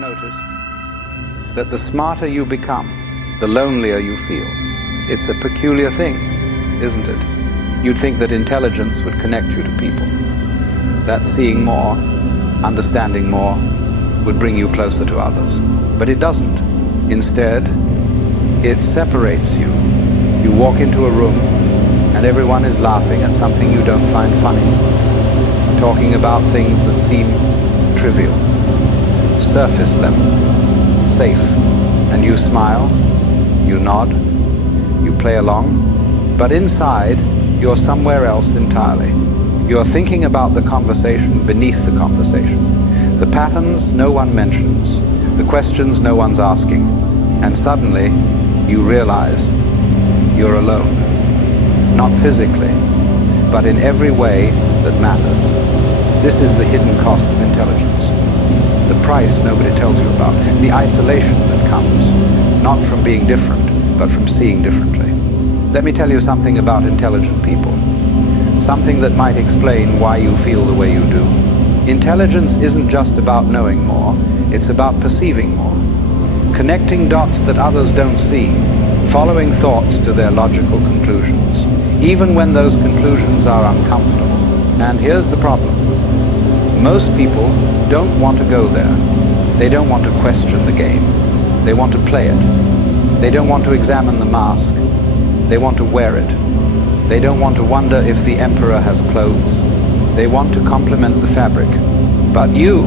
noticed that the smarter you become, the lonelier you feel? It's a peculiar thing, isn't it? You'd think that intelligence would connect you to people, that seeing more, understanding more, would bring you closer to others. But it doesn't. Instead, it separates you. You walk into a room and everyone is laughing at something you don't find funny, talking about things that seem trivial, surface level, safe, and you smile, you nod, you play along, but inside you're somewhere else entirely. You're thinking about the conversation beneath the conversation, the patterns no one mentions, the questions no one's asking, and suddenly you realize you're alone. Not physically, but in every way that matters. This is the hidden cost of intelligence. The price nobody tells you about. The isolation that comes, not from being different, but from seeing differently. Let me tell you something about intelligent people. Something that might explain why you feel the way you do. Intelligence isn't just about knowing more, it's about perceiving more. Connecting dots that others don't see, following thoughts to their logical conclusions, even when those conclusions are uncomfortable. And here's the problem. Most people don't want to go there. They don't want to question the game. They want to play it. They don't want to examine the mask. They want to wear it. They don't want to wonder if the emperor has clothes. They want to complement the fabric. But you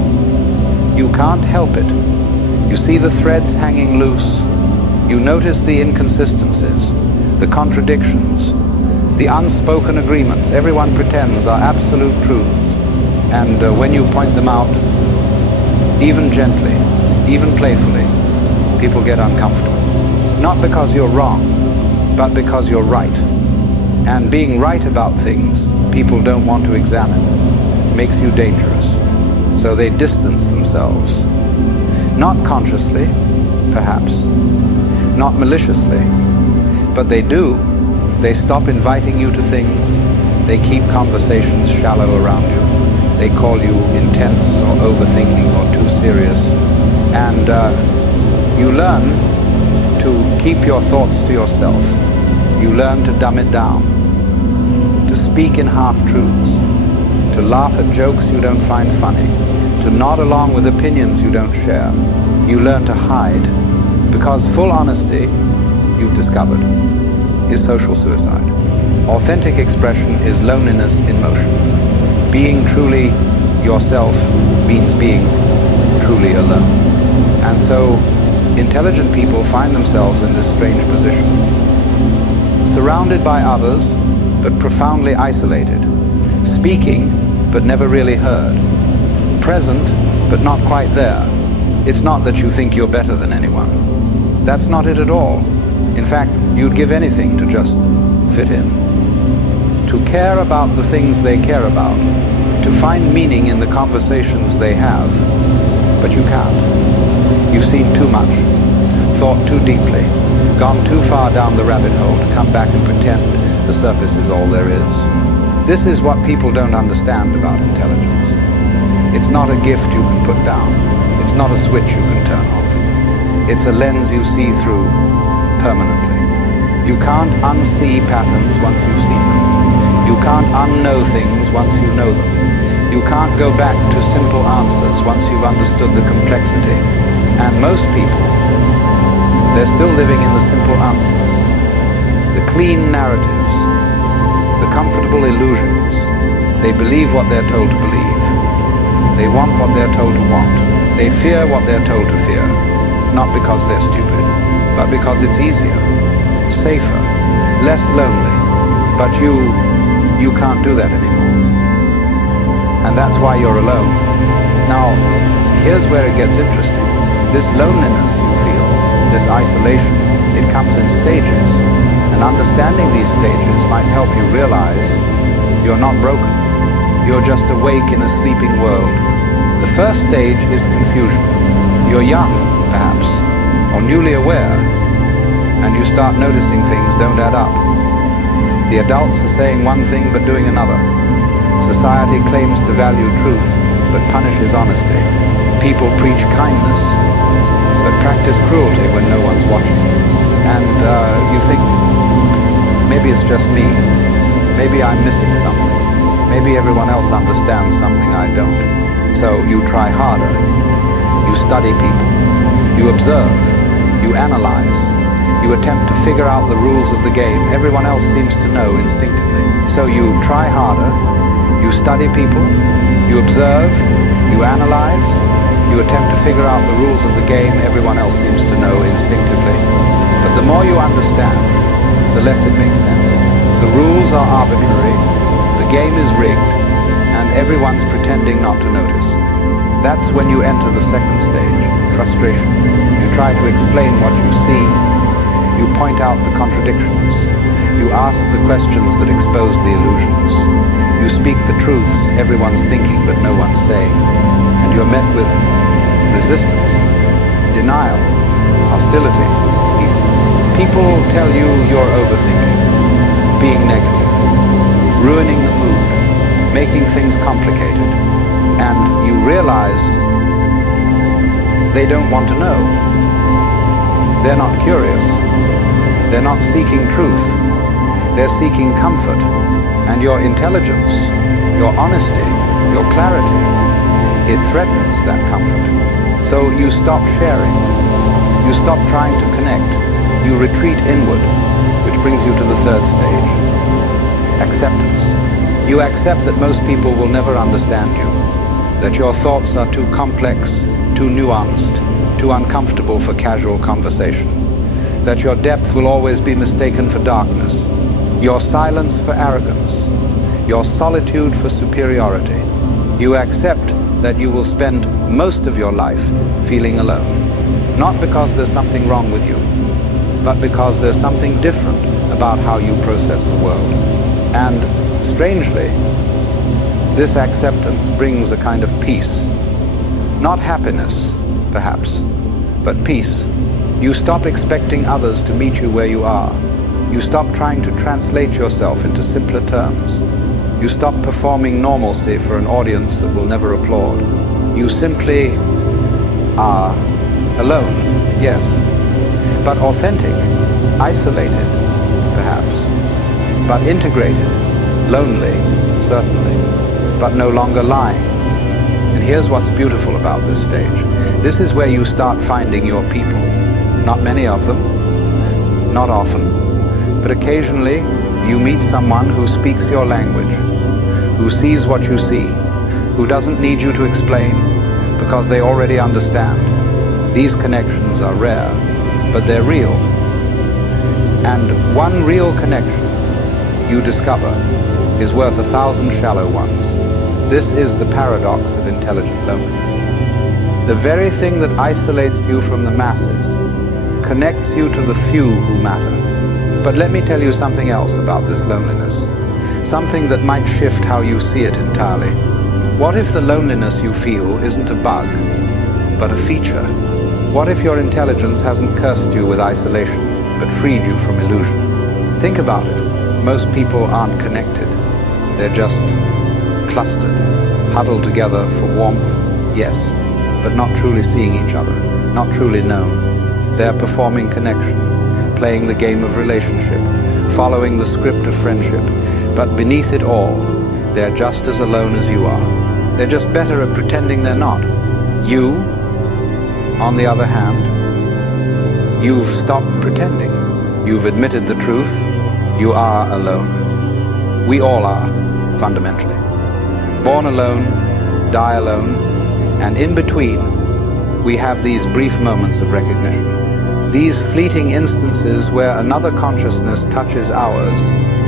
can't help it. You see the threads hanging loose. You notice the inconsistencies, the contradictions, the unspoken agreements everyone pretends are absolute truths. And when you point them out, even gently, even playfully, people get uncomfortable. Not because you're wrong, but because you're right. And being right about things people don't want to examine makes you dangerous. So they distance themselves. Not consciously, perhaps. Not maliciously. But they do. They stop inviting you to things. They keep conversations shallow around you. They call you intense or overthinking or too serious. And you learn to keep your thoughts to yourself. You learn to dumb it down, to speak in half-truths, to laugh at jokes you don't find funny, to nod along with opinions you don't share. You learn to hide, because full honesty, you've discovered, is social suicide. Authentic expression is loneliness in motion. Being truly yourself means being truly alone. And so, intelligent people find themselves in this strange position. Surrounded by others, but profoundly isolated. Speaking, but never really heard. Present, but not quite there. It's not that you think you're better than anyone. That's not it at all. In fact, you'd give anything to just fit in. To care about the things they care about. To find meaning in the conversations they have. But you can't. You've seen too much. Thought too deeply. Gone too far down the rabbit hole to come back and pretend the surface is all there is. This is what people don't understand about intelligence. It's not a gift you can put down. It's not a switch you can turn off. It's a lens you see through permanently. You can't unsee patterns once you've seen them. You can't unknow things once you know them. You can't go back to simple answers once you've understood the complexity. And most people, they're still living in the simple answers, the clean narratives, the comfortable illusions. They believe what they're told to believe. They want what they're told to want. They fear what they're told to fear, not because they're stupid, but because it's easier, safer, less lonely. But you can't do that anymore. And that's why you're alone. Now, here's where it gets interesting. This loneliness you feel, this isolation, it comes in stages. And understanding these stages might help you realize you're not broken. You're just awake in a sleeping world. The first stage is confusion. You're young, perhaps, or newly aware, and you start noticing things don't add up. The adults are saying one thing but doing another. Society claims to value truth but punishes honesty. people preach kindness, but practice cruelty when no one's watching. And you think, maybe it's just me. Maybe I'm missing something. Maybe everyone else understands something I don't. So you try harder. You study people. You observe. You analyze. You attempt to figure out the rules of the game everyone else seems to know instinctively. So you try harder. You study people. You observe. You analyze. You attempt to figure out the rules of the game everyone else seems to know instinctively. But the more you understand, the less it makes sense. The rules are arbitrary, the game is rigged, and everyone's pretending not to notice. That's when you enter the second stage, frustration. You try to explain what you see. You point out the contradictions. You ask the questions that expose the illusions. You speak the truths everyone's thinking but no one's saying. And you're met with resistance, denial, hostility. People tell you you're overthinking, being negative, ruining the mood, making things complicated. And you realize they don't want to know. They're not curious. They're not seeking truth. They're seeking comfort. And your intelligence, your honesty, your clarity, it threatens that comfort. So you stop sharing. You stop trying to connect. You retreat inward, which brings you to the third stage. Acceptance. You accept that most people will never understand you, that your thoughts are too complex, too nuanced, too uncomfortable for casual conversation, that your depth will always be mistaken for darkness, your silence for arrogance, your solitude for superiority. You accept that you will spend most of your life feeling alone, not because there's something wrong with you, but because there's something different about how you process the world. And strangely, this acceptance brings a kind of peace. Not happiness, perhaps, but peace. You stop expecting others to meet you where you are. You stop trying to translate yourself into simpler terms. You stop performing normalcy for an audience that will never applaud. You simply are alone, yes, but authentic, isolated, perhaps, but integrated, lonely, certainly, but no longer lying. And here's what's beautiful about this stage. This is where you start finding your people. Not many of them, not often, but occasionally you meet someone who speaks your language, who sees what you see, who doesn't need you to explain because they already understand. These connections are rare, but they're real. And one real connection, you discover, is worth 1,000 shallow ones. This is the paradox of intelligent loneliness. The very thing that isolates you from the masses connects you to the few who matter. But let me tell you something else about this loneliness, something that might shift how you see it entirely. What if the loneliness you feel isn't a bug, but a feature? What if your intelligence hasn't cursed you with isolation, but freed you from illusion? Think about it. Most people aren't connected. They're just clustered, huddled together for warmth, yes, but not truly seeing each other, not truly known. They're performing connection, playing the game of relationship, following the script of friendship, but beneath it all, they're just as alone as you are. They're just better at pretending they're not. You, on the other hand, you've stopped pretending. You've admitted the truth. You are alone. We all are, fundamentally. Born alone, die alone, and in between, we have these brief moments of recognition. These fleeting instances where another consciousness touches ours,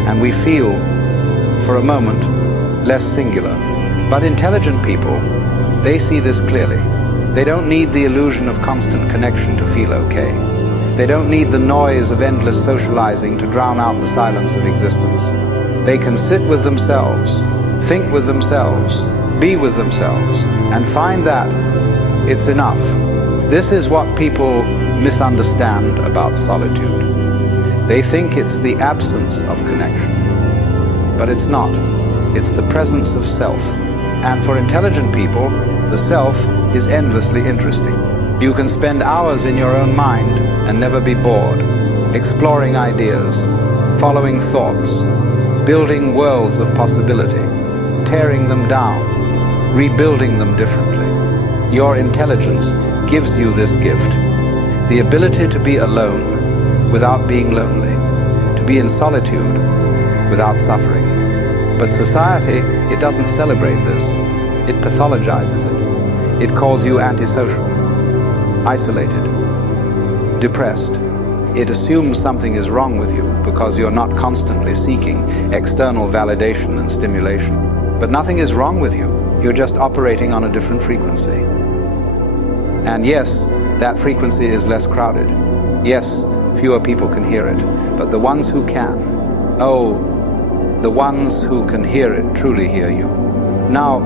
and we feel, for a moment, less singular. But intelligent people, they see this clearly. They don't need the illusion of constant connection to feel okay. They don't need the noise of endless socializing to drown out the silence of existence. They can sit with themselves, think with themselves, be with themselves, and find that it's enough. This is what people misunderstand about solitude. They think it's the absence of connection, but it's not. It's the presence of self. And for intelligent people, the self is endlessly interesting. You can spend hours in your own mind and never be bored, exploring ideas, following thoughts, building worlds of possibility, tearing them down, rebuilding them differently. Your intelligence gives you this gift, the ability to be alone without being lonely, to be in solitude without suffering. But society, it doesn't celebrate this. It pathologizes it. It calls you antisocial, isolated, depressed. It assumes something is wrong with you because you're not constantly seeking external validation and stimulation. But nothing is wrong with you. You're just operating on a different frequency. And yes, that frequency is less crowded. Yes, fewer people can hear it. But the ones who can, the ones who can hear it truly hear you. Now,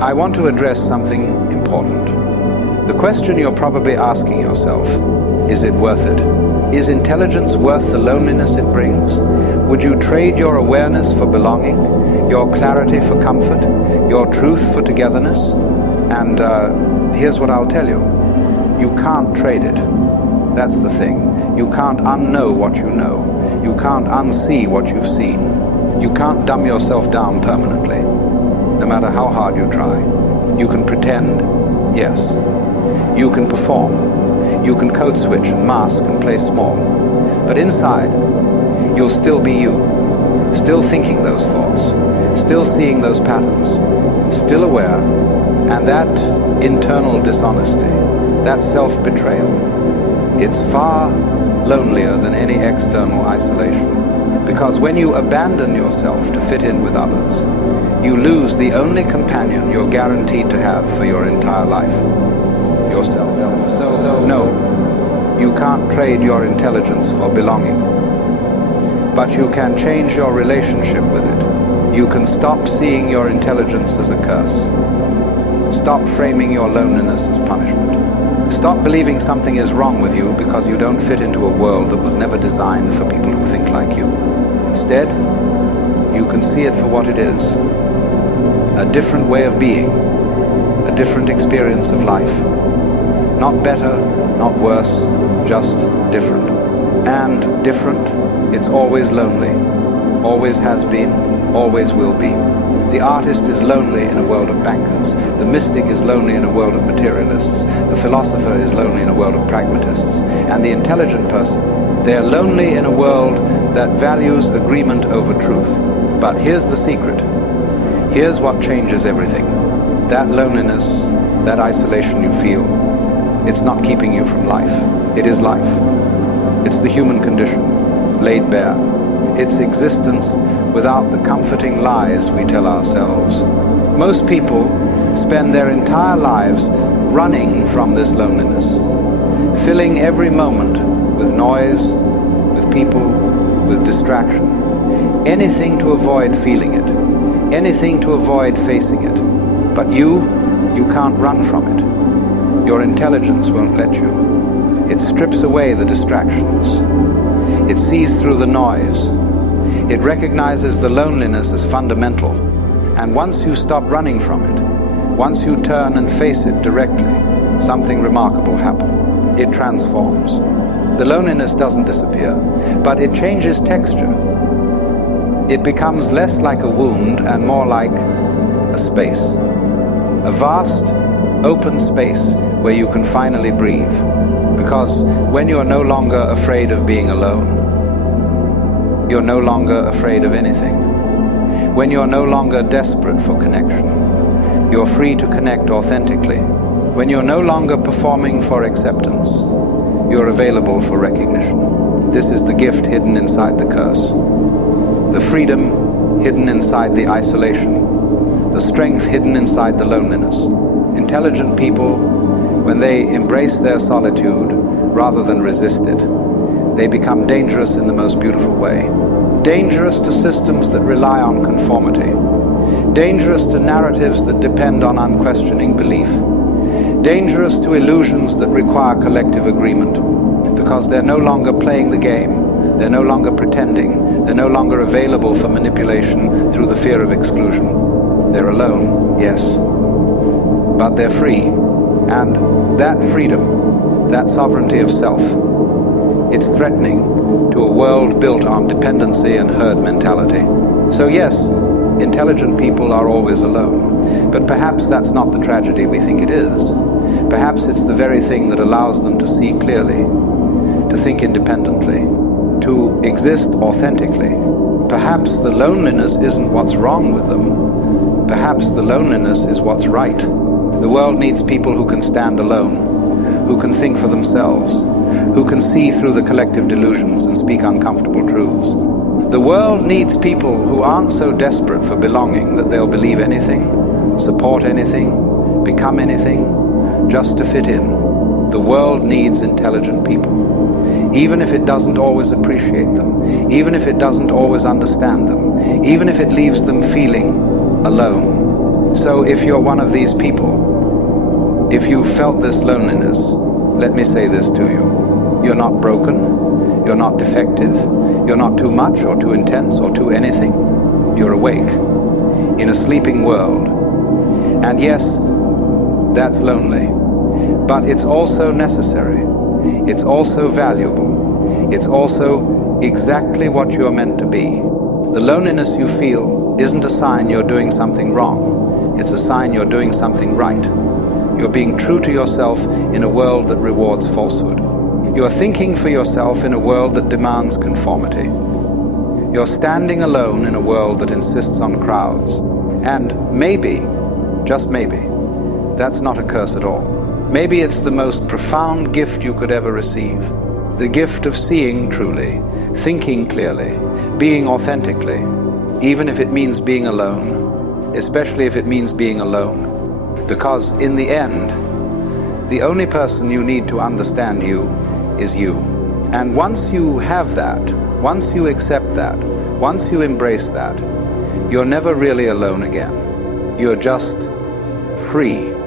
I want to address something important. The question you're probably asking yourself, is it worth it? Is intelligence worth the loneliness it brings? Would you trade your awareness for belonging, your clarity for comfort, your truth for togetherness? And here's what I'll tell you. You can't trade it. That's the thing. You can't unknow what you know. You can't unsee what you've seen. You can't dumb yourself down permanently, no matter how hard you try. You can pretend, yes. You can perform. You can code switch and mask and play small. But inside, you'll still be you. Still thinking those thoughts. Still seeing those patterns. Still aware. And that internal dishonesty, that self-betrayal, it's far lonelier than any external isolation. Because when you abandon yourself to fit in with others, you lose the only companion you're guaranteed to have for your entire life, yourself. So no, you can't trade your intelligence for belonging, but you can change your relationship with it. You can stop seeing your intelligence as a curse. Stop framing your loneliness as punishment. Stop believing something is wrong with you because you don't fit into a world that was never designed for people who think like you. Instead, you can see it for what it is. A different way of being. A different experience of life. Not better, not worse, just different. And different, it's always lonely. Always has been, always will be. The artist is lonely in a world of bankers. The mystic is lonely in a world of materialists. The philosopher is lonely in a world of pragmatists. And the intelligent person, they're lonely in a world that values agreement over truth. But here's the secret. Here's what changes everything. That loneliness, that isolation you feel, it's not keeping you from life. It is life. It's the human condition, laid bare. It's existence without the comforting lies we tell ourselves. Most people spend their entire lives running from this loneliness, filling every moment with noise, with people, with distraction. Anything to avoid feeling it, anything to avoid facing it. But you can't run from it. Your intelligence won't let you. It strips away the distractions. It sees through the noise. It recognizes the loneliness as fundamental. And once you stop running from it, once you turn and face it directly, something remarkable happens. It transforms. The loneliness doesn't disappear, but it changes texture. It becomes less like a wound and more like a space. A vast, open space where you can finally breathe. Because when you're no longer afraid of being alone, you're no longer afraid of anything. When you're no longer desperate for connection, you're free to connect authentically. When you're no longer performing for acceptance, you're available for recognition. This is the gift hidden inside the curse. The freedom hidden inside the isolation. The strength hidden inside the loneliness. Intelligent people, when they embrace their solitude rather than resist it, they become dangerous in the most beautiful way. Dangerous to systems that rely on conformity. Dangerous to narratives that depend on unquestioning belief. Dangerous to illusions that require collective agreement. Because they're no longer playing the game. They're no longer pretending. They're no longer available for manipulation through the fear of exclusion. They're alone, yes. But they're free. And that freedom, that sovereignty of self, it's threatening to a world built on dependency and herd mentality. So yes, intelligent people are always alone, but perhaps that's not the tragedy we think it is. Perhaps it's the very thing that allows them to see clearly, to think independently, to exist authentically. Perhaps the loneliness isn't what's wrong with them. Perhaps the loneliness is what's right. The world needs people who can stand alone, who can think for themselves, who can see through the collective delusions and speak uncomfortable truths. The world needs people who aren't so desperate for belonging that they'll believe anything, support anything, become anything, just to fit in. The world needs intelligent people, even if it doesn't always appreciate them, even if it doesn't always understand them, even if it leaves them feeling alone. So if you're one of these people, if you felt this loneliness, let me say this to you. You're not broken, you're not defective, you're not too much or too intense or too anything. You're awake in a sleeping world. And yes, that's lonely, but it's also necessary. It's also valuable. It's also exactly what you're meant to be. The loneliness you feel isn't a sign you're doing something wrong. It's a sign you're doing something right. You're being true to yourself in a world that rewards falsehood. You're thinking for yourself in a world that demands conformity. You're standing alone in a world that insists on crowds. And maybe, just maybe, that's not a curse at all. Maybe it's the most profound gift you could ever receive. The gift of seeing truly, thinking clearly, being authentically, even if it means being alone, especially if it means being alone. Because in the end, the only person you need to understand you is you. And once you have that, once you accept that, once you embrace that, you're never really alone again. You're just free.